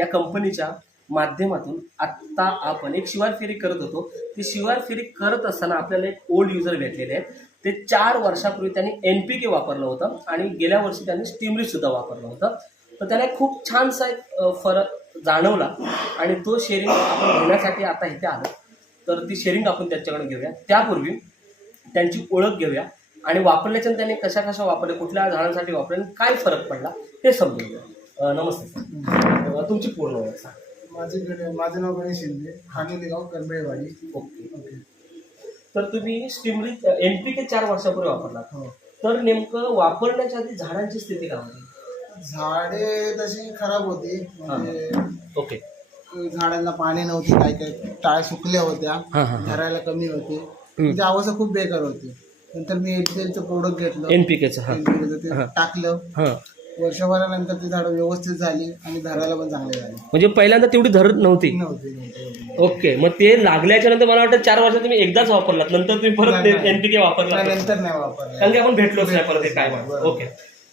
या कंपनीच्या माध्यमातून आत्ता आपण एक शिवार फेरी करत होतो. ती शिवार फेरी करत असताना आपल्याला एक ओल्ड युजर भेटलेले आहेत. ते 4 वर्षापूर्वी त्यांनी NPK वापरलं होतं आणि गेल्या वर्षी त्यांनी स्टीमरी सुद्धा वापरलं होतं. तर त्याला खूप छानसा एक फरक जाणवला आणि तो शेअरिंग आपण घेण्यासाठी आता इथे आलो. तर ती शेअरिंग आपण त्यांच्याकडे घेऊया. त्यापूर्वी त्यांची ओळख घेऊया आणि वापरल्याच्या त्यांनी कशा कशा वापरले, कुठल्या झाडांसाठी वापरले, काय फरक पडला ते समजून घेऊया. नमस्ते सर, तुमची पूर्ण ओळख सांगा. माझं नाव गणेश शिंदे, खानोली गाव करंबेळवाडी. ओके. तर तुम्ही स्टीमरी NPK 4 वर्षापूर्वी वापरला. हो. तर नेमकं वापरण्याच्या आधी झाडांची स्थिती काय होती? झाडे तशी खराब होती, म्हणजे ओके. झाडांना पाणी नव्हती, काय काय टाळ्या सुकल्या होत्या, धरायला कमी होते, म्हणजे अवस्था खूप बेकार होती. नंतर मी HCLचं प्रोडक्ट घेतलं, NPKचं ते टाकलं. वर्षभरानंतर ती झाडं व्यवस्थित झाली आणि धरायला पण चांगले झाले. म्हणजे पहिल्यांदा तेवढी धरत नव्हती. ओके. मग ते लागल्याच्या नंतर मला वाटतं 4 वर्षात तुम्ही एकदाच वापरलात, नंतर तुम्ही परत NPK वापरला? नंतर नाही वापरला, कारण की आपण भेटलोच नाही परत. ते काय? ओके.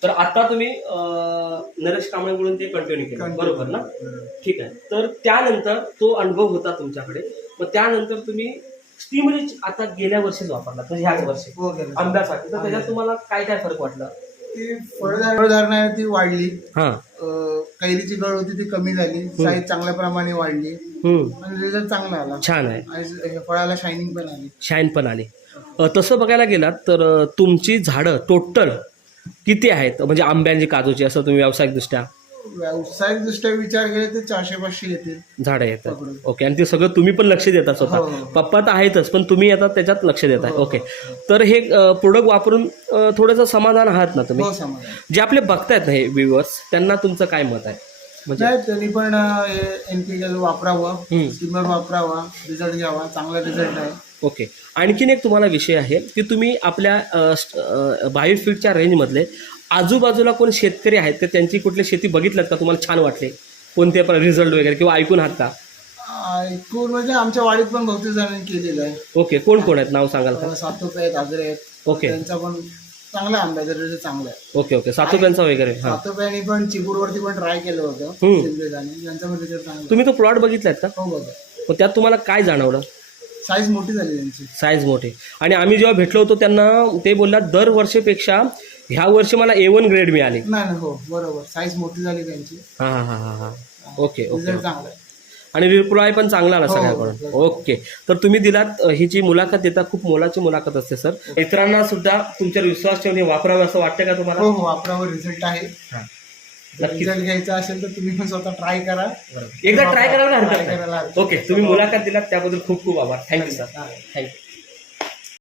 तर आता तुम्ही नरेश कांबळेकडून ते कंटिन्यू केलं, बरोबर ना? ठीक आहे. तर त्यानंतर तो अनुभव होता तुमच्याकडे, मग त्यानंतर तुम्ही स्टीमरीच आता गेल्या वर्षीच वापरला, म्हणजे ह्याच वर्षी आंब्यासाठी. तर त्याच्यात तुम्हाला काय काय फरक वाटला? ती फळधारणा ती वाढली, कैरीची गळ होती ती कमी झाली, साईज चांगल्या प्रमाणे वाढली आणि रिझल्ट चांगला आला. छान आहे. आणि फळाला शाईन पण आली. तसं बघायला गेलात तर तुमची झाडं टोटल किती आहेत, म्हणजे आंब्यांची, काजूची, असं तुम्ही व्यावसायिकदृष्ट्या विचार केले तर 400-500 येतील झाडं येतात. ओके. आणि ते सगळं तुम्ही पण लक्ष देता स्वतः? पप्पा तर आहेतच, पण तुम्ही आता त्याच्यात लक्ष देताय. ओके. तर हे प्रोडक्ट वापरून थोडंसं समाधान आहात ना तुम्ही? जे आपले बघतायत ना हे व्ह्युअर्स, त्यांना तुमचं काय मत आहे? म्हणजे त्यांनी पण NPK वापरावं, स्टीमर वापरावा, रिझल्ट घ्यावा, चांगला रिझल्ट आहे. ओके. आणखीन एक तुम्हाला विषय आहे की तुम्ही आपल्या बायोफिटच्या रेंजमधले आजूबाजूला कोण शेतकरी आहेत का, त्यांची कुठली शेती बघितल्यात का, तुम्हाला छान वाटले, कोणते रिझल्ट वगैरे, किंवा ऐकून आहात का? ऐकून म्हणजे आमच्या वाडीत पण बहुतेक जणांनी केलेलं आहे. ओके. कोण कोण आहेत, नाव सांगाल का? सातोपे आहेत, आजरे आहेत. ओके. त्यांचा पण चांगला आंबा आहे, रिझल्ट चांगला आहे. ओके. सातोप्यांचा वगैरे? सातोप्याने पण चिबूरवरती पण ट्राय केलं होतं, त्यांचा पण रिझल्ट चांगला. तुम्ही तो प्लॉट बघितलात का? हो बघा. मग त्यात तुम्हाला काय जाणवलं? साईज मोठी झाली त्यांची. साईज मोठी. आणि आम्ही जेव्हा भेटलो होतो त्यांना ते बोलला दरवर्षीपेक्षा ह्या वर्षी मला A1 ग्रेड मिळाली. नाही, हो बरोबर, साईज मोठी झाली त्यांची. ओके. रिझल्ट चांगला आहे आणि रिप्लाय पण चांगला आला सगळ्याकडून. ओके. तर तुम्ही दिलात ही जी मुलाखत देता, खूप मोलाची मुलाखत असते सर. इतरांना सुद्धा तुमच्यावर विश्वास ठेवून हे वापरावं असं वाटतं का तुम्हाला? हो, वापरावं, रिझल्ट आहे. रिझल्ट घ्यायचा असेल तर तुम्ही पण स्वतः ट्राय करा, एकदा ट्राय करायला हरकत नाही. ओके. तुम्ही मुलाखत दिलात त्याबद्दल खूप खूप आभार. Thank you sir. थँक्यू.